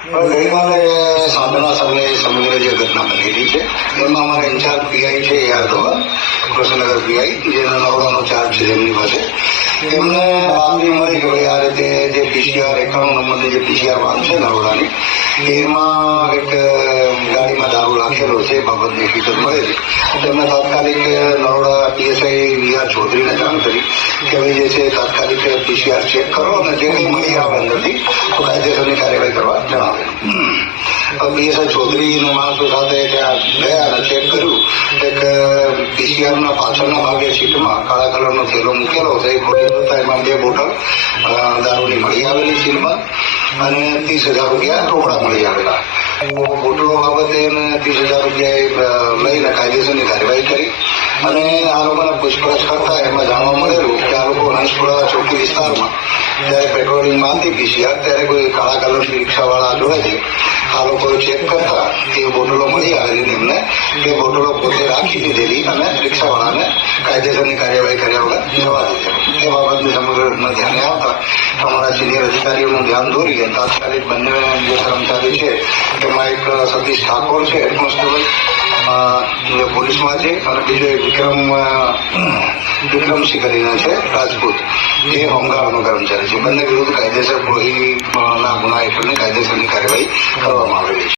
ગઈકાલે સાંજના સમયે સમગ્ર જે ઘટના બનેલી છે. એમાં અમારા ઇન્ચાર્જ પીઆઈ છે એ કૃષ્ણનગર પીઆઈ જેનો નવડાનો ચાર્જ છે એમને બાતમી મળી કે આ રીતે જે પીસીઆર એકાણું નંબરની જે પીસીઆર વાન છે નરોડાની એમાં એક ગાડીમાં દારૂ રાખેલો છે, એ બાબતની હકીકત મળેલી તેમણે તાત્કાલિક નરોડા પીએસઆઈ વી આર ચૌધરીને જાણ કરી કે ભાઈ જે છે તાત્કાલિક પીસીઆર ચેક કરો અને જે કંઈ મળી આવે અંદરથી કાયદેસરની કાર્યવાહી કરવા જણાવે પીએસઆઈ ચૌધરીના માણસો સાથે ત્યાં ગયા અને ચેક કર્યું. એક પીસીઆરના પાછળના ભાગે સીટમાં કાળા કલરનો થેલો મૂકેલો હતો. એ ખોટી હતા એમાં બે બોટલ દારૂની મળી આવેલી સીટમાં અને ત્રીસ હજાર રૂપિયા રોકડા મળી આવેલા. બોટલો બાબતે એને ત્રીસ હજાર રૂપિયા લઈને કાયદેસરની કાર્યવાહી કરી અને આ લોકોને પૂછપરછ કરતા એમાં જાણવા મળેલું કે આ લોકો હંસપુરા ચોકી વિસ્તારમાં જ્યારે પેટ્રોલિંગમાં હતી પીસીઆર, ત્યારે કોઈ કાળા કલરની રિક્ષાવાળા જોડેથી આ લોકો ચેક કરતા એ બોટલો મળી આવેલી એમને એ બોટલો પોતે રાખી દીધેલી અને રિક્ષાવાળાને કાયદેસરની કાર્યવાહી કર્યા વગર જવા દીધેલું. એ બાબતની સમગ્ર રૂપમાં ધ્યાને આવતા અમારા સિનિયર અધિકારીઓનું ધ્યાન દોરી અને તાત્કાલિક બંને જે કર્મચારી છે એમાં એક સતીશ ઠાકોર છે કોન્સ્ટેબલ જે પોલીસમાં છે અને બીજો એક વિક્રમ વિક્રમસિંહ કરીને છે રાજપૂત એ હોમગાર્ડનો કર્મચારી છે બંને વિરુદ્ધ કાયદેસર ના ગુના હેઠળની કાયદેસરની કાર્યવાહી કરવામાં આવેલી છે